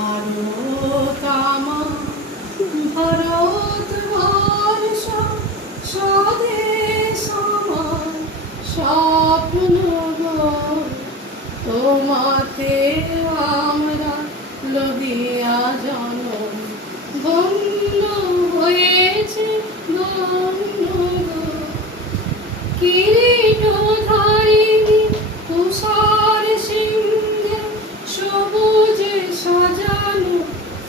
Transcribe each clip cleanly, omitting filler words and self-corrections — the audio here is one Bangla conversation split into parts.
ভারত আমার, ভারতবর্ষ স্বদেশ আমার, স্বপ্ন গো তোমাতে আমরা লদিয়া জনম, ধন্য হয়েছে ধন্য গো। কিরীটধারিণী তুষার সিংহে সবুজে সাজানো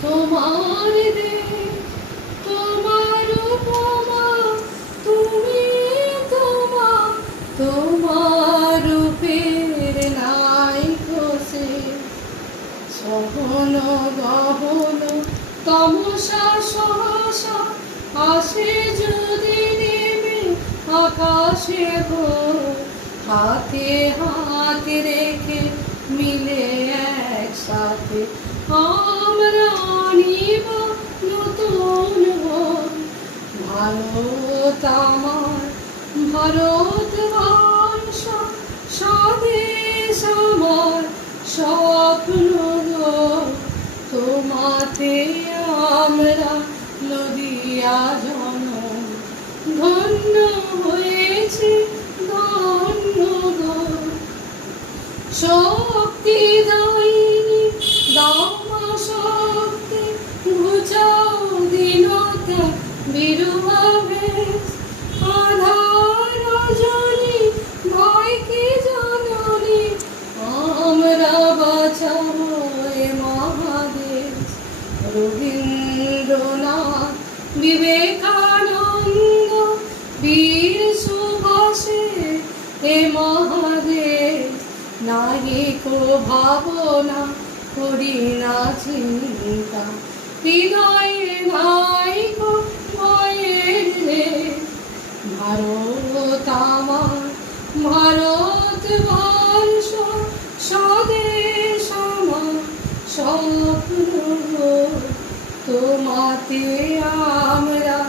তোমার দেশ, তোমার উপমা তুমি, তোমার রূপের নাইকো শেষ। সহন গহন তমসা সহসা আসে যদি নেমে আকাশে ভোর, হাতে হাত রেখে মিলে একসাথে আমরা আনিব নতুন ভোর। ভারত আমার, ভারতবর্ষ স্বদেশ আমার, স্বপ্ন গো তোমাতে আমরা লদিয়া জনম, ধন্য হয়েছে ধন্য গো। শক্তি দায়িনী দামা শক্তি, ঘুচাও দীনতা বিরুয়া বেশ। আধার রজনী ভয় কি জননী, আমরা বাঁচাবো এ মহাদেশ। রবীন্দ্রনাথ বিবেকানন্দ বীর সুভাষে এ মহাদেশ, নাহিকো ভাবনা করি না চিন্তা, হৃদয়ে নাইকো ভয়ের রেশ। ভারত আমার, ভারতবর্ষ স্বদেশ আমার, স্বপ্ন গো তোমাতে আমরা